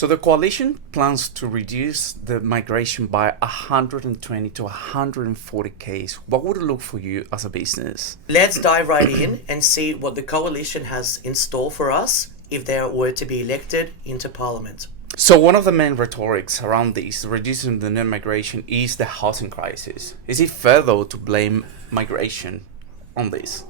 So the coalition plans to reduce the migration by 120 to 140 Ks. What would it look for you as a business? Let's dive right in and see what the coalition has in store for us if they were to be elected into parliament. So one of the main rhetorics around this, reducing the net migration, is the housing crisis. Is it fair though to blame migration on this?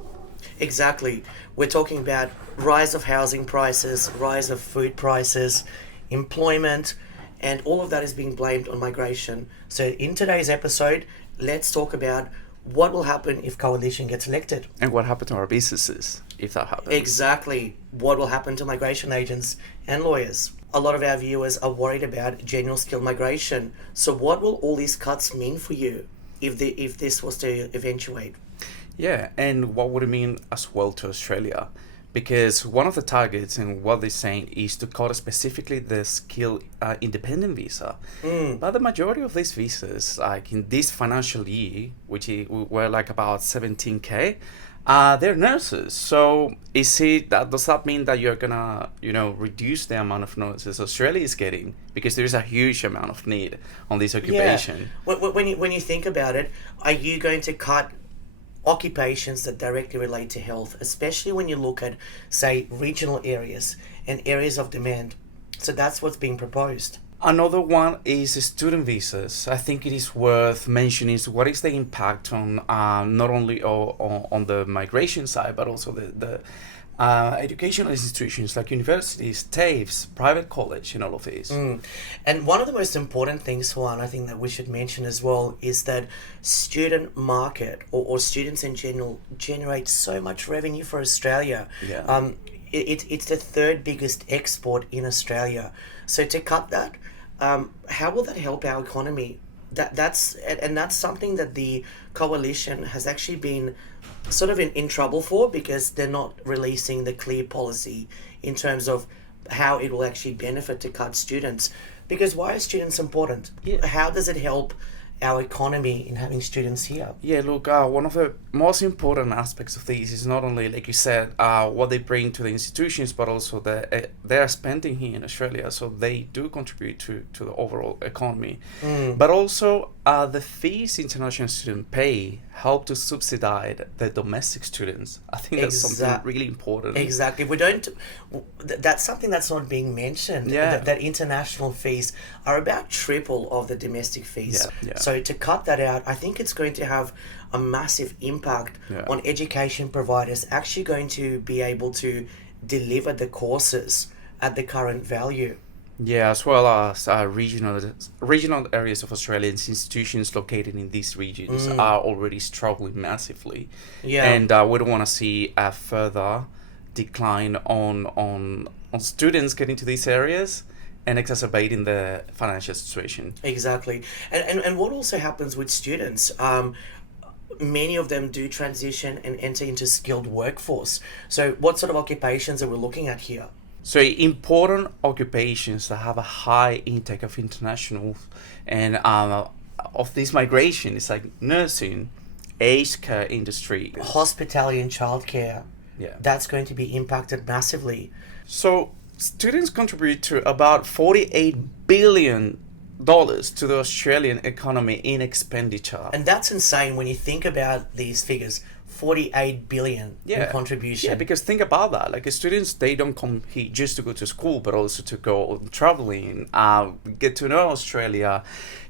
Exactly. We're talking about rise of housing prices, rise of food prices, employment, and all of that is being blamed on migration. So in today's episode, let's talk about what will happen if coalition gets elected. And what happened to our businesses if that happens? Exactly. What will happen to migration agents and lawyers? A lot of our viewers are worried about general skill migration. So what will all these cuts mean for you if this was to eventuate? Yeah, and what would it mean as well to Australia? Because one of the targets and what they're saying is to cut specifically the skill independent visa. But the majority of these visas, like in this financial year, were like about 17K, they're nurses. So does that mean that you're gonna reduce the amount of nurses Australia is getting, because there's a huge amount of need on this occupation? Yeah. When you think about it, are you going to cut occupations that directly relate to health, especially when you look at, say, regional areas and areas of demand? So that's what's being proposed. Another one is student visas. I think it is worth mentioning what is the impact on not only on the migration side, but also the educational institutions like universities, TAFEs, private college, and all of these. And one of the most important things, Juan, I think that we should mention as well, is that student market or students in general generate so much revenue for Australia. Yeah. It's the third biggest export in Australia. So to cut that, how will that help our economy? That's something that the coalition has actually been sort of in trouble for, because they're not releasing the clear policy in terms of how it will actually benefit to cut students. Because why are students important? Yeah. How does it help our economy in having students here? Yeah, look, one of the most important aspects of this is not only, like you said, what they bring to the institutions, but also they are spending here in Australia, so they do contribute to the overall economy. But also, the fees international students pay help to subsidize the domestic students. I think that's something really important. Exactly. That's something that's not being mentioned. Yeah. That international fees are about triple of the domestic fees. Yeah. So to cut that out, I think it's going to have a massive impact on education providers actually going to be able to deliver the courses at the current value. Yeah, as well as regional areas of Australia and institutions located in these regions are already struggling massively. Yeah. And we don't want to see a further decline on students getting to these areas and exacerbating the financial situation. Exactly. And what also happens with students, many of them do transition and enter into skilled workforce. So what sort of occupations are we looking at here? So important occupations that have a high intake of international and of this migration is like nursing, aged care industry, hospitality and childcare. Yeah, that's going to be impacted massively. So students contribute to about $48 billion to the Australian economy in expenditure. And that's insane when you think about these figures. 48 billion in contribution. Yeah, because think about that. Like students, they don't come here just to go to school, but also to go traveling, get to know Australia,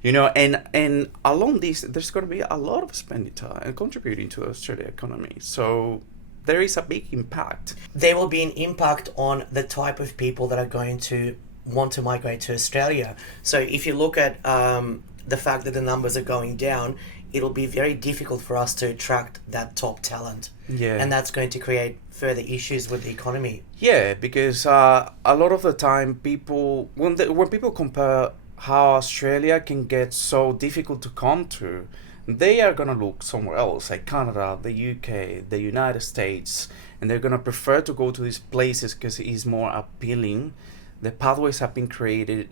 and along this, there's going to be a lot of expenditure and contributing to the Australian economy. So there is a big impact. There will be an impact on the type of people that are going to want to migrate to Australia. So if you look at the fact that the numbers are going down, it'll be very difficult for us to attract that top talent. Yeah. And that's going to create further issues with the economy. Yeah, because a lot of the time when people compare how Australia can get so difficult to come to, they are going to look somewhere else, like Canada, the UK, the United States, and they're going to prefer to go to these places because it is more appealing. The pathways have been created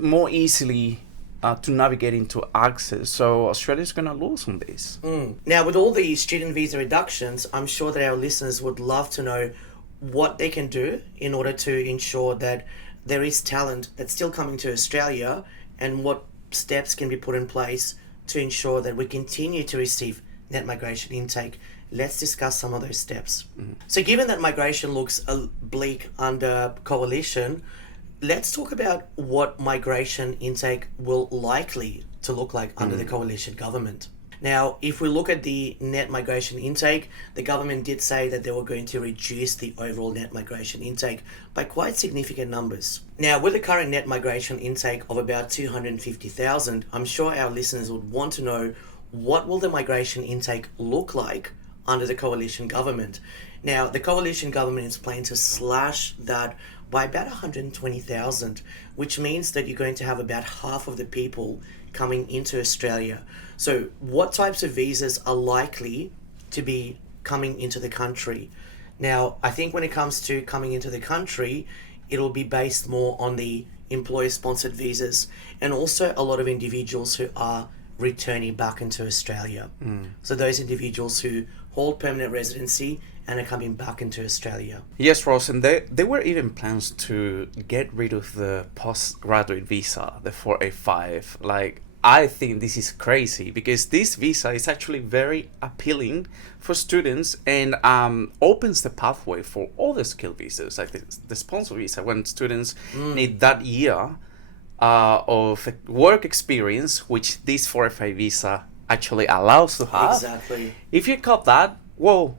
more easily to navigate into access. So Australia's going to lose on this. Now, with all the student visa reductions, I'm sure that our listeners would love to know what they can do in order to ensure that there is talent that's still coming to Australia, and what steps can be put in place to ensure that we continue to receive net migration intake. Let's discuss some of those steps. So given that migration looks bleak under coalition, let's talk about what migration intake will likely to look like under the coalition government. Now, if we look at the net migration intake, the government did say that they were going to reduce the overall net migration intake by quite significant numbers. Now, with the current net migration intake of about 250,000, I'm sure our listeners would want to know, what will the migration intake look like under the coalition government? Now, the coalition government is planning to slash that by about 120,000, which means that you're going to have about half of the people coming into Australia. So what types of visas are likely to be coming into the country? Now, I think when it comes to coming into the country, it'll be based more on the employer-sponsored visas, and also a lot of individuals who are returning back into Australia. So those individuals who hold permanent residency and are coming back into Australia. Yes, Ross, and there were even plans to get rid of the postgraduate visa, the 485. Like, I think this is crazy because this visa is actually very appealing for students and opens the pathway for all the skill visas, like the sponsor visa, when students need that year of work experience, which this 485 visa actually allows to have. Exactly. If you cut that, well,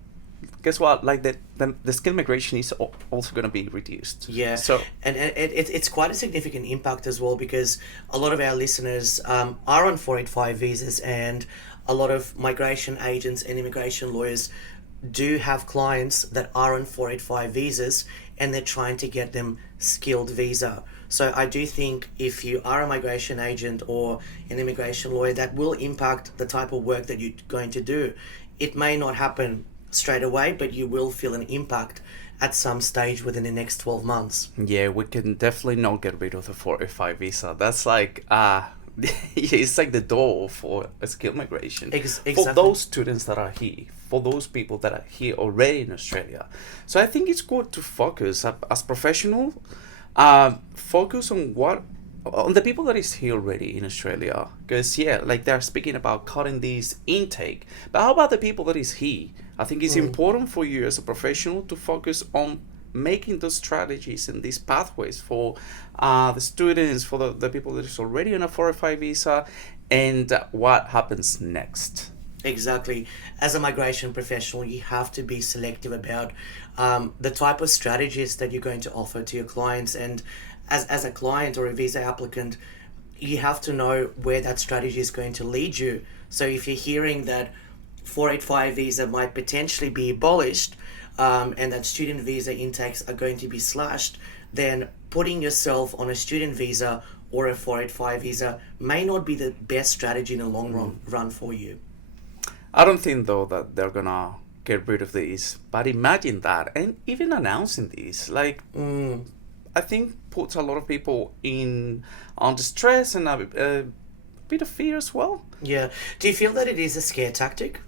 guess what? Like the skill migration is also going to be reduced. Yeah. So and it's quite a significant impact as well, because a lot of our listeners are on 485 visas, and a lot of migration agents and immigration lawyers do have clients that are on 485 visas, and they're trying to get them skilled visa. So I do think if you are a migration agent or an immigration lawyer, that will impact the type of work that you're going to do. It may not happen straight away, but you will feel an impact at some stage within the next 12 months. yeah, we can definitely not get rid of the 485 visa. That's like it's like the door for a skill migration Exactly. for those students that are here, for those people that are here already in Australia. So I think it's good to focus as professional, focus on the people that is here already in Australia, because like they're speaking about cutting this intake, but how about the people that is here? I think it's important for you as a professional to focus on making those strategies and these pathways for the students, for the people that is already on a 405 visa, and what happens next. Exactly. As a migration professional, you have to be selective about the type of strategies that you're going to offer to your clients. And as a client or a visa applicant, you have to know where that strategy is going to lead you. So if you're hearing that 485 visa might potentially be abolished, and that student visa intakes are going to be slashed, then putting yourself on a student visa or a 485 visa may not be the best strategy in the long run for you. I don't think though that they're gonna get rid of these, but imagine that, and even announcing this, like I think puts a lot of people under stress and a bit of fear as well. Yeah. Do you feel that it is a scare tactic?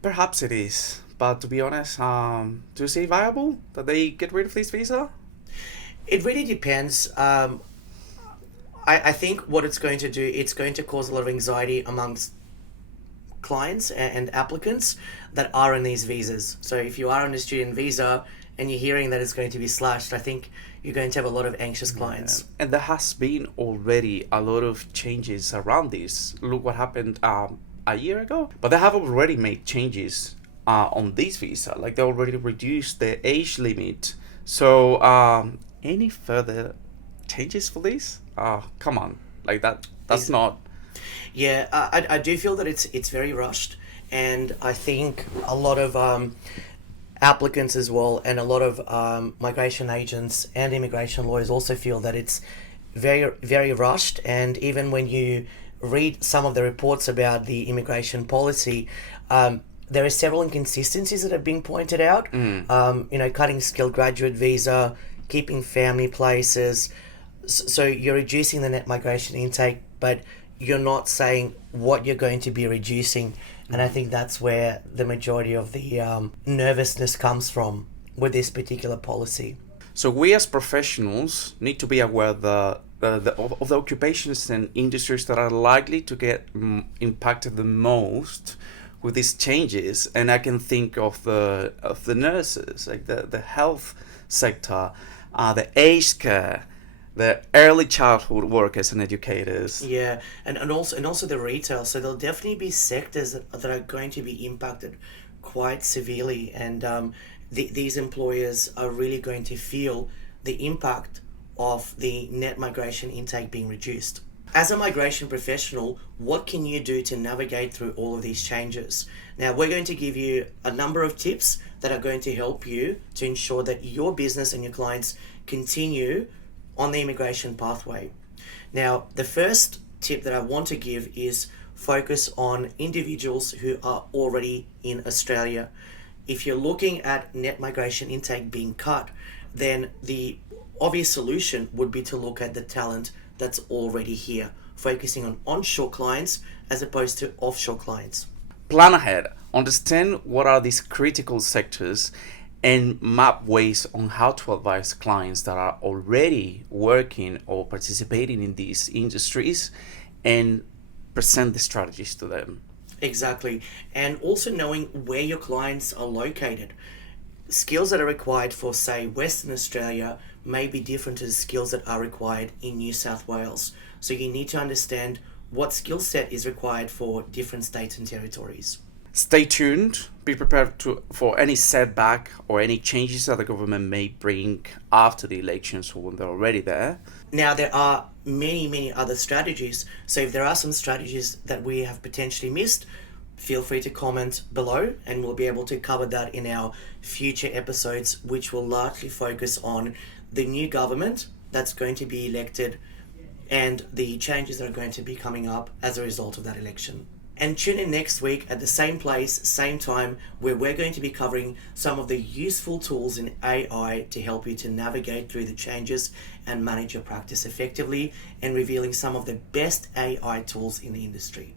Perhaps it is, but to be honest, do you see it viable that they get rid of this visa? It really depends. I think what it's going to do, it's going to cause a lot of anxiety amongst clients and applicants that are on these visas. So if you are on a student visa and you're hearing that it's going to be slashed, I think you're going to have a lot of anxious clients. And there has been already a lot of changes around this. Look what happened a year ago. But they have already made changes on this visa. Like they already reduced the age limit. So any further changes for this? Come on. Like that's not... Yeah, I do feel that it's very rushed, and I think a lot of applicants as well, and a lot of migration agents and immigration lawyers also feel that it's very, very rushed. And even when you read some of the reports about the immigration policy, there are several inconsistencies that are being pointed out. Cutting skilled graduate visa, keeping family places. So you're reducing the net migration intake, but you're not saying what you're going to be reducing. And I think that's where the majority of the nervousness comes from with this particular policy. So we as professionals need to be aware of the occupations and industries that are likely to get impacted the most with these changes. And I can think of the nurses, like the health sector, the aged care, the early childhood workers and educators. Yeah, and also the retail. So there'll definitely be sectors that are going to be impacted quite severely, and these employers are really going to feel the impact of the net migration intake being reduced. As a migration professional, what can you do to navigate through all of these changes? Now, we're going to give you a number of tips that are going to help you to ensure that your business and your clients continue on the immigration pathway. Now, the first tip that I want to give is focus on individuals who are already in Australia. If you're looking at net migration intake being cut, then the obvious solution would be to look at the talent that's already here, focusing on onshore clients as opposed to offshore clients. Plan ahead, understand what are these critical sectors, and map ways on how to advise clients that are already working or participating in these industries and present the strategies to them. Exactly. And also knowing where your clients are located. Skills that are required for, say, Western Australia may be different to the skills that are required in New South Wales. So you need to understand what skill set is required for different states and territories. Stay tuned. Be prepared for any setback or any changes that the government may bring after the elections or when they're already there. Now, there are many other strategies. So if there are some strategies that we have potentially missed, feel free to comment below and we'll be able to cover that in our future episodes, which will largely focus on the new government that's going to be elected and the changes that are going to be coming up as a result of that election. And tune in next week at the same place, same time, where we're going to be covering some of the useful tools in AI to help you to navigate through the changes and manage your practice effectively, and revealing some of the best AI tools in the industry.